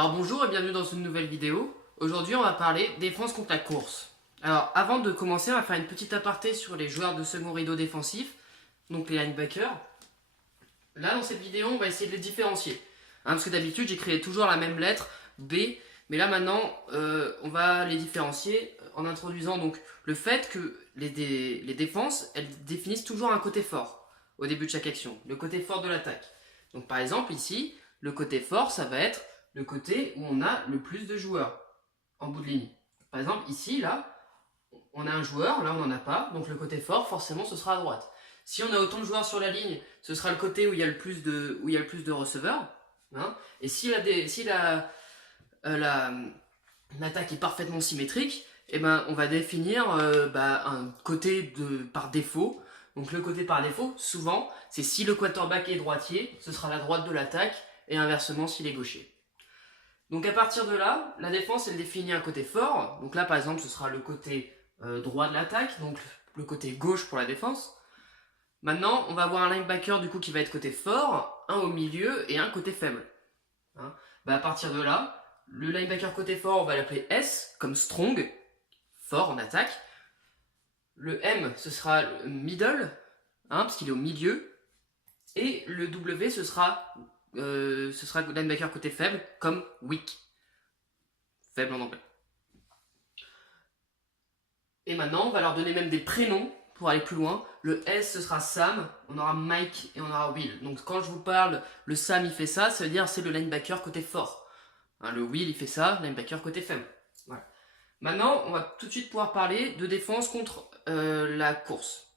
Alors bonjour et bienvenue dans une nouvelle vidéo. Aujourd'hui on va parler défense contre la course. Alors avant de commencer on va faire une petite aparté sur les joueurs de second rideau défensif, donc les linebackers. Là dans cette vidéo on va essayer de les différencier. Parce que d'habitude j'écrivais toujours la même lettre, B, mais là maintenant on va les différencier en introduisant donc le fait que les défenses elles définissent toujours un côté fort au début de chaque action, le côté fort de l'attaque. Donc par exemple ici, le côté fort ça va être le côté où on a le plus de joueurs en bout de ligne. Par exemple, ici, là, on a un joueur, là on n'en a pas, donc le côté fort, forcément, ce sera à droite. Si on a autant de joueurs sur la ligne, ce sera le côté où il y a le plus de receveurs. Hein, et si l'attaque est parfaitement symétrique, eh ben, on va définir un côté par défaut. Donc le côté par défaut, souvent, c'est si le quarterback est droitier, ce sera la droite de l'attaque, et inversement s'il est gaucher. Donc à partir de là, la défense elle définit un côté fort. Donc là par exemple ce sera le côté droit de l'attaque, donc le côté gauche pour la défense. Maintenant on va avoir un linebacker du coup qui va être côté fort, un au milieu et un côté faible. Hein, à partir de là, le linebacker côté fort on va l'appeler S comme strong, fort en attaque. Le M ce sera le middle, parce qu'il est au milieu. Et le W ce sera linebacker côté faible comme weak, faible en anglais. Et maintenant on va leur donner même des prénoms pour aller plus loin. Le S ce sera Sam, on aura Mike et on aura Will. Donc quand je vous parle le Sam il fait ça, ça veut dire c'est le linebacker côté fort. Le Will il fait ça, linebacker côté faible. Voilà. Maintenant on va tout de suite pouvoir parler de défense contre la course.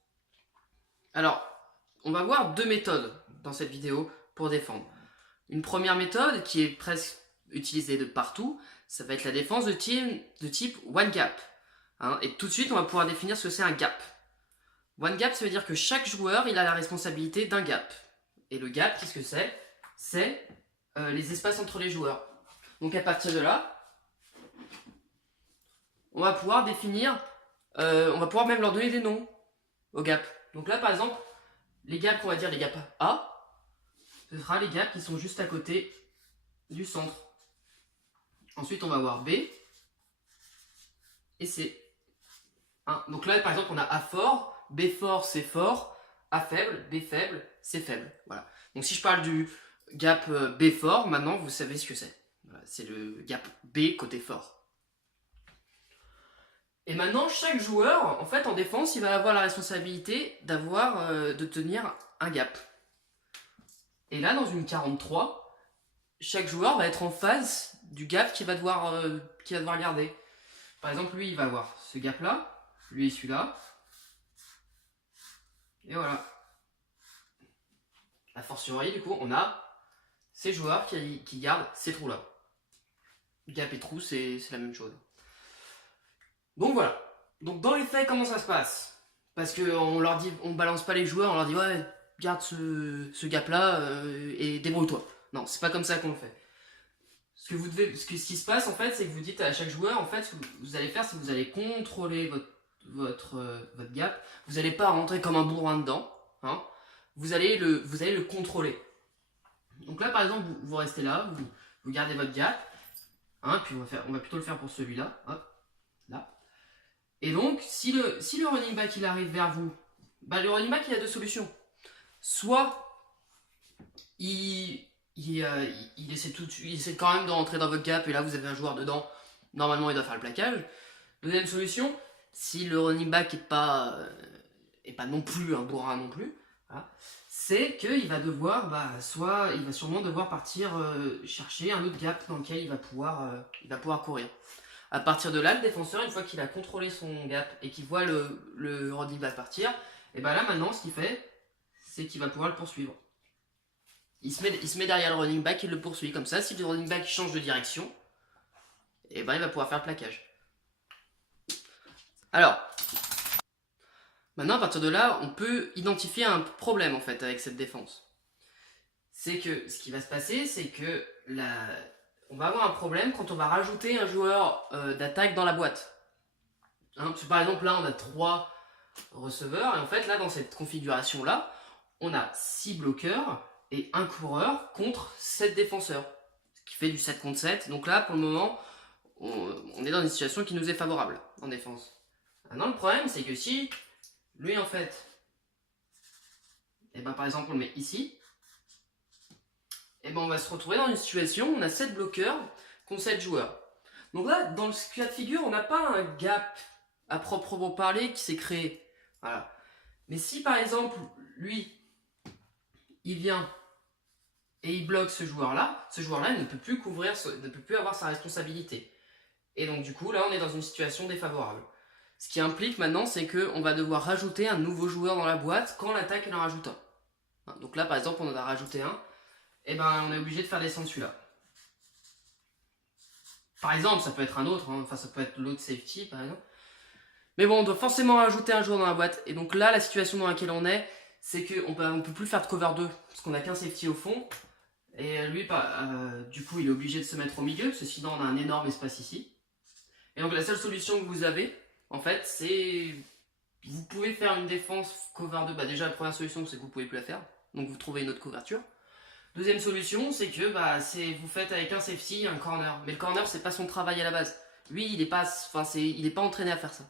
Alors on va voir deux méthodes dans cette vidéo pour défendre. Une première méthode qui est presque utilisée de partout, ça va être la défense de type one gap. Et tout de suite, on va pouvoir définir ce que c'est un gap. One gap, ça veut dire que chaque joueur il a la responsabilité d'un gap. Et le gap, qu'est-ce que c'est? C'est les espaces entre les joueurs. Donc à partir de là, on va pouvoir définir, on va pouvoir même leur donner des noms au gap. Donc là, par exemple, les gaps qu'on va dire les gaps A, ce sera les gaps qui sont juste à côté du centre. Ensuite, on va avoir B et C. Donc là, par exemple, on a A fort, B fort, C fort, A faible, B faible, C faible. Voilà. Donc si je parle du gap B fort, maintenant vous savez ce que c'est. Voilà, c'est le gap B côté fort. Et maintenant, chaque joueur, en fait, en défense, il va avoir la responsabilité de tenir un gap. Et là, dans une 43, chaque joueur va être en face du gap qu'il va devoir garder. Par exemple, lui, il va avoir ce gap-là, lui et celui-là. Et voilà. A fortiori, du coup, on a ces joueurs qui gardent ces trous-là. Gap et trou, c'est la même chose. Donc voilà. Donc dans les faits, comment ça se passe? Parce qu'on leur dit, on balance pas les joueurs, on leur dit ouais, garde ce gap-là et débrouille-toi. Non, c'est pas comme ça qu'on le fait. Ce qui se passe en fait, c'est que vous dites à chaque joueur, en fait, ce que vous allez faire, c'est que vous allez contrôler votre gap. Vous n'allez pas rentrer comme un bourrin dedans. Vous allez le contrôler. Donc là, par exemple, vous restez là, vous gardez votre gap. Puis on va plutôt le faire pour celui-là. Hop, là. Et donc, si le running back il arrive vers vous, le running back il a deux solutions. Soit il essaie quand même de rentrer dans votre gap et là vous avez un joueur dedans, normalement il doit faire le plaquage. Deuxième solution, si le running back est pas non plus un bourrin non plus, voilà, c'est qu'il va devoir, il va sûrement devoir partir chercher un autre gap dans lequel il va pouvoir courir. À partir de là, le défenseur, une fois qu'il a contrôlé son gap et qu'il voit le running back partir, et là maintenant ce qu'il fait, c'est qu'il va pouvoir le poursuivre. Il se met derrière le running back et le poursuit. Comme ça, si le running back change de direction, il va pouvoir faire le plaquage. Alors, maintenant à partir de là, on peut identifier un problème en fait avec cette défense. C'est que ce qui va se passer, c'est que on va avoir un problème quand on va rajouter un joueur d'attaque dans la boîte. Par exemple, là, on a 3 receveurs. Et en fait, là, dans cette configuration-là, on a 6 bloqueurs et un coureur contre 7 défenseurs. qui fait du 7 contre 7. Donc là, pour le moment, on est dans une situation qui nous est favorable en défense. Maintenant, le problème, c'est que si lui, en fait, et ben, par exemple, on le met ici, et ben, on va se retrouver dans une situation où on a 7 bloqueurs contre 7 joueurs. Donc là, dans le cas de figure, on n'a pas un gap à proprement parler qui s'est créé. Voilà. Mais si, par exemple, lui, il vient et il bloque ce joueur-là ne peut plus ne peut plus avoir sa responsabilité. Et donc, du coup, là, on est dans une situation défavorable. Ce qui implique maintenant, c'est qu'on va devoir rajouter un nouveau joueur dans la boîte quand l'attaque en rajoute un. Donc là, par exemple, on en a rajouté un. Et ben, on est obligé de faire descendre celui-là. Par exemple, ça peut être un autre, enfin, ça peut être l'autre safety, par exemple. Mais bon, on doit forcément rajouter un joueur dans la boîte. Et donc là, la situation dans laquelle on est, c'est qu'on peut plus faire de cover 2, parce qu'on n'a qu'un safety au fond. Et lui, du coup, il est obligé de se mettre au milieu, parce que sinon, on a un énorme espace ici. Et donc, la seule solution que vous avez, en fait, c'est... Vous pouvez faire une défense cover 2. Bah, déjà, la première solution, c'est que vous pouvez plus la faire. Donc, vous trouvez une autre couverture. Deuxième solution, c'est que vous faites avec un safety un corner. Mais le corner, c'est pas son travail à la base. Lui, il est pas entraîné à faire ça.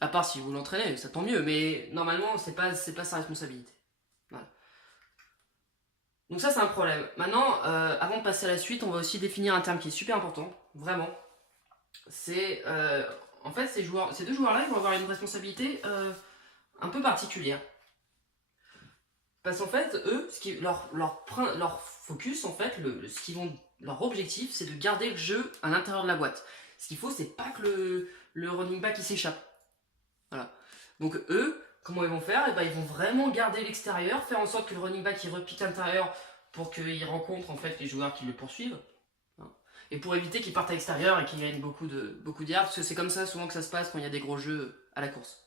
À part si vous l'entraînez, ça tant mieux. Mais normalement, c'est pas sa responsabilité. Voilà. Donc ça, c'est un problème. Maintenant, avant de passer à la suite, on va aussi définir un terme qui est super important. Vraiment. C'est... en fait, ces deux joueurs-là, ils vont avoir une responsabilité un peu particulière. Parce qu'en fait, eux, leur focus, en fait, leur objectif, c'est de garder le jeu à l'intérieur de la boîte. Ce qu'il faut, c'est pas que le running back il s'échappe. Voilà. Donc eux, comment ils vont faire? Et ben, ils vont vraiment garder l'extérieur, faire en sorte que le running back il repique à l'intérieur pour qu'il rencontre en fait les joueurs qui le poursuivent. Et pour éviter qu'il parte à l'extérieur et qu'il gagne beaucoup de yards, parce que c'est comme ça souvent que ça se passe quand il y a des gros jeux à la course.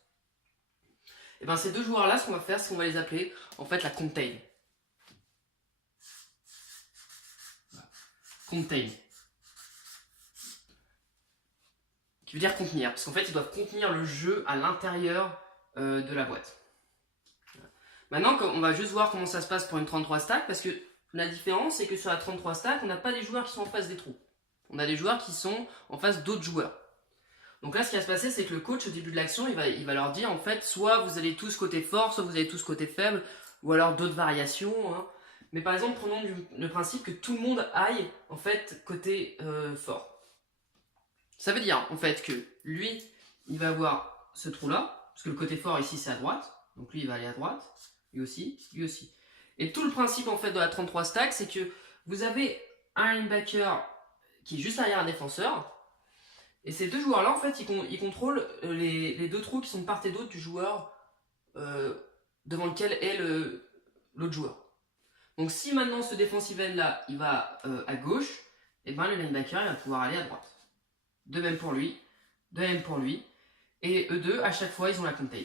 Et bien ces deux joueurs-là, ce qu'on va faire, c'est qu'on va les appeler en fait la contain. Contain. Qui veut dire contenir, parce qu'en fait ils doivent contenir le jeu à l'intérieur de la boîte. Maintenant, on va juste voir comment ça se passe pour une 33 stack, parce que la différence, c'est que sur la 33 stack, on n'a pas des joueurs qui sont en face des trous. On a des joueurs qui sont en face d'autres joueurs. Donc là, ce qui va se passer, c'est que le coach, au début de l'action, il va leur dire, en fait, soit vous allez tous côté fort, soit vous allez tous côté faible, ou alors d'autres variations. Hein. Mais par exemple, prenons le principe que tout le monde aille, en fait, côté fort. Ça veut dire, en fait, que lui, il va avoir ce trou-là, parce que le côté fort, ici, c'est à droite. Donc lui, il va aller à droite, lui aussi, lui aussi. Et tout le principe, en fait, de la 33 stack, c'est que vous avez un linebacker qui est juste derrière un défenseur. Et ces deux joueurs-là, en fait, ils contrôlent les deux trous qui sont de part et d'autre du joueur devant lequel est l'autre joueur. Donc si maintenant ce defensive end-là, il va à gauche, et ben le linebacker, il va pouvoir aller à droite. De même pour lui, de même pour lui. Et eux deux, à chaque fois, ils ont la contain.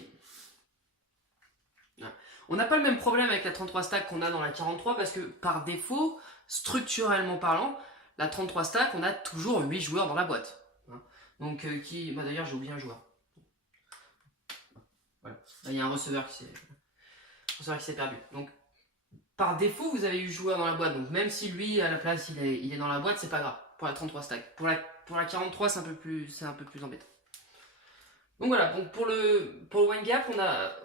On n'a pas le même problème avec la 33 stack qu'on a dans la 43 parce que par défaut, structurellement parlant, la 33 stack, on a toujours 8 joueurs dans la boîte. Donc, d'ailleurs, j'ai oublié un joueur. Voilà. Là, il y a un receveur qui s'est perdu. Donc, par défaut, vous avez 8 joueurs dans la boîte. Donc, même si lui, à la place, il est dans la boîte, c'est pas grave. Pour la 33 stack. Pour la 43, c'est un peu plus embêtant. Donc voilà, donc pour le one gap,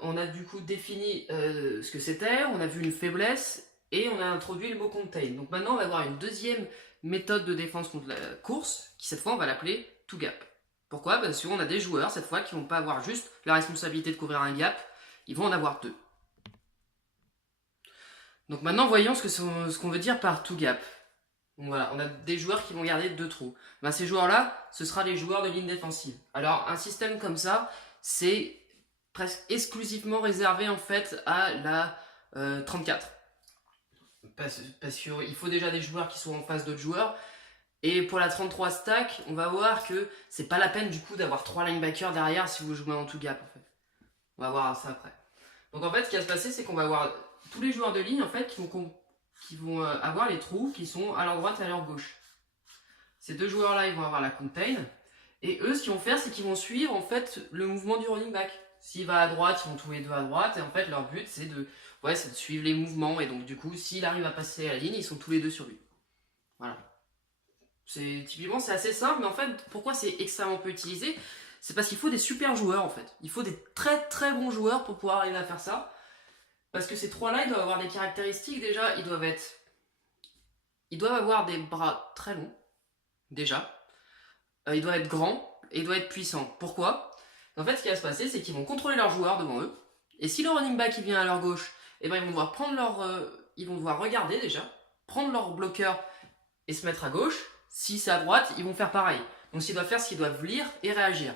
on a du coup défini ce que c'était, on a vu une faiblesse et on a introduit le mot contain. Donc maintenant, on va avoir une deuxième méthode de défense contre la course, qui cette fois, on va l'appeler two gap. Pourquoi? Parce qu'on a des joueurs, cette fois, qui vont pas avoir juste la responsabilité de couvrir un gap, ils vont en avoir deux. Donc maintenant, voyons ce qu'on veut dire par two gap. Donc voilà, on a des joueurs qui vont garder deux trous. Ben, ces joueurs-là, ce sera les joueurs de ligne défensive. Alors, un système comme ça, c'est presque exclusivement réservé en fait à la 34. Parce qu'il faut déjà des joueurs qui sont en face d'autres joueurs. Et pour la 33 stack, on va voir que c'est pas la peine du coup d'avoir 3 linebackers derrière si vous jouez en two gap en fait. On va voir ça après. Donc en fait, ce qui va se passer, c'est qu'on va avoir tous les joueurs de ligne en fait qui vont avoir les trous qui sont à leur droite et à leur gauche. Ces deux joueurs-là, ils vont avoir la contain. Et eux, ce qu'ils vont faire, c'est qu'ils vont suivre en fait le mouvement du running back. S'il va à droite, ils vont tous les deux à droite. Et en fait, leur but, c'est de suivre les mouvements. Et donc, du coup, s'il arrive à passer à la ligne, ils sont tous les deux sur lui. Voilà. Typiquement, c'est assez simple, mais en fait, pourquoi c'est extrêmement peu utilisé? C'est parce qu'il faut des super joueurs, en fait. Il faut des très très bons joueurs pour pouvoir arriver à faire ça. Parce que ces trois-là, ils doivent avoir des caractéristiques, déjà, ils doivent avoir des bras très longs, déjà. Ils doivent être grands, et ils doivent être puissants. Pourquoi? En fait, ce qui va se passer, c'est qu'ils vont contrôler leurs joueurs devant eux, et si le running back il vient à leur gauche, eh ben, ils vont devoir ils vont devoir regarder déjà, prendre leur bloqueur et se mettre à gauche. Si c'est à droite, ils vont faire pareil. Donc ils doivent faire ce qu'ils doivent lire et réagir.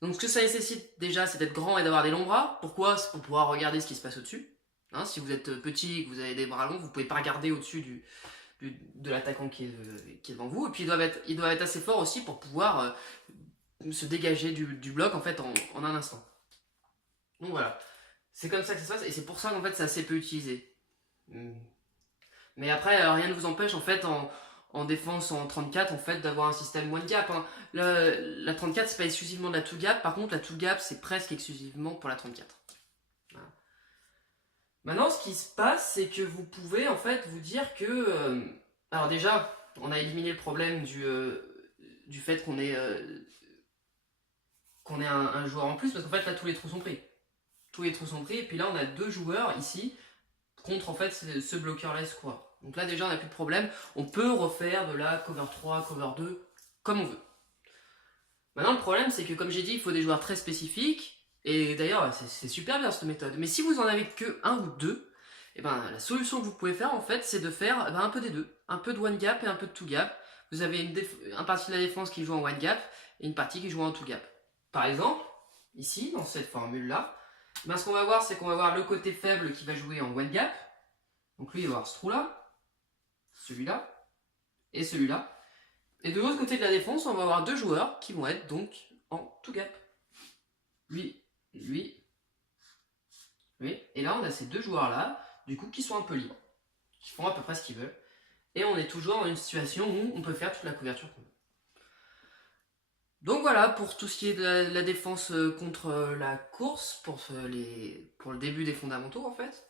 Donc ce que ça nécessite déjà, c'est d'être grand et d'avoir des longs bras. Pourquoi? C'est pour pouvoir regarder ce qui se passe au-dessus. Hein, si vous êtes petit et que vous avez des bras longs, vous ne pouvez pas regarder au-dessus de l'attaquant qui est devant vous. Et puis ils doivent être assez forts aussi pour pouvoir se dégager du bloc en fait en un instant. Donc voilà. C'est comme ça que ça se passe et c'est pour ça qu'en fait c'est assez peu utilisé. Mais après, rien ne vous empêche en fait en défense en 34 en fait d'avoir un système one gap. Hein. La 34 c'est pas exclusivement de la two gap, par contre la two gap c'est presque exclusivement pour la 34. Voilà. Maintenant ce qui se passe c'est que vous pouvez en fait vous dire que... alors déjà on a éliminé le problème du fait qu'on ait un joueur en plus parce qu'en fait là tous les trous sont pris. Tous les trous sont pris et puis là on a deux joueurs ici contre en fait ce bloqueur là square. Donc là déjà on n'a plus de problème, on peut refaire de la cover 3, cover 2, comme on veut. Maintenant le problème c'est que comme j'ai dit il faut des joueurs très spécifiques, et d'ailleurs c'est super bien cette méthode, mais si vous en avez que un ou deux, et ben la solution que vous pouvez faire en fait c'est de faire un peu des deux, un peu de one gap et un peu de two gap. Vous avez une partie de la défense qui joue en one gap et une partie qui joue en two gap. Par exemple, ici dans cette formule là, ben ce qu'on va voir c'est qu'on va voir le côté faible qui va jouer en one gap. Donc lui il va avoir ce trou là, celui-là et celui-là. Et de l'autre côté de la défense, on va avoir deux joueurs qui vont être donc en two gap. Lui, lui, lui. Et là, on a ces deux joueurs-là, du coup, qui sont un peu libres, qui font à peu près ce qu'ils veulent. Et on est toujours dans une situation où on peut faire toute la couverture qu'on veut. Donc voilà, pour tout ce qui est de la défense contre la course, pour le début des fondamentaux en fait.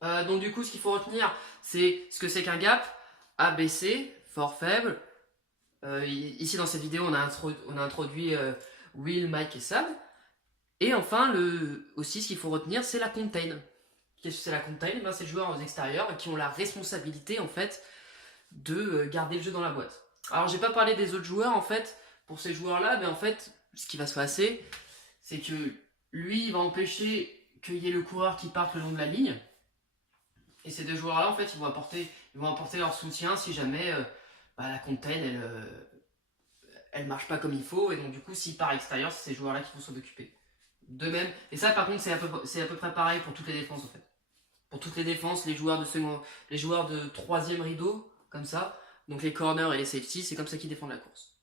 Donc du coup, ce qu'il faut retenir, c'est ce que c'est qu'un gap, ABC, fort faible. Ici dans cette vidéo, on a introduit Will, Mike et Sam. Et enfin, aussi ce qu'il faut retenir, c'est la contain. Qu'est-ce que c'est la contain? Ben, c'est les joueurs aux extérieurs qui ont la responsabilité en fait de garder le jeu dans la boîte. Alors j'ai pas parlé des autres joueurs en fait. Pour ces joueurs-là, mais en fait, ce qui va se passer, c'est que lui, il va empêcher qu'il y ait le coureur qui parte le long de la ligne. Et ces deux joueurs-là, en fait, ils vont apporter leur soutien si jamais la contain, elle marche pas comme il faut. Et donc, du coup, s'il part à l'extérieur, c'est ces joueurs-là qui vont s'en occuper. De même, et ça, par contre, c'est à peu près pareil pour toutes les défenses, en fait. Pour toutes les défenses, les joueurs de troisième rideau, comme ça, donc les corners et les safeties, c'est comme ça qu'ils défendent la course.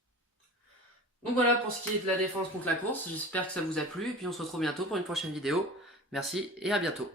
Donc voilà pour ce qui est de la défense contre la course, j'espère que ça vous a plu et puis on se retrouve bientôt pour une prochaine vidéo. Merci et à bientôt.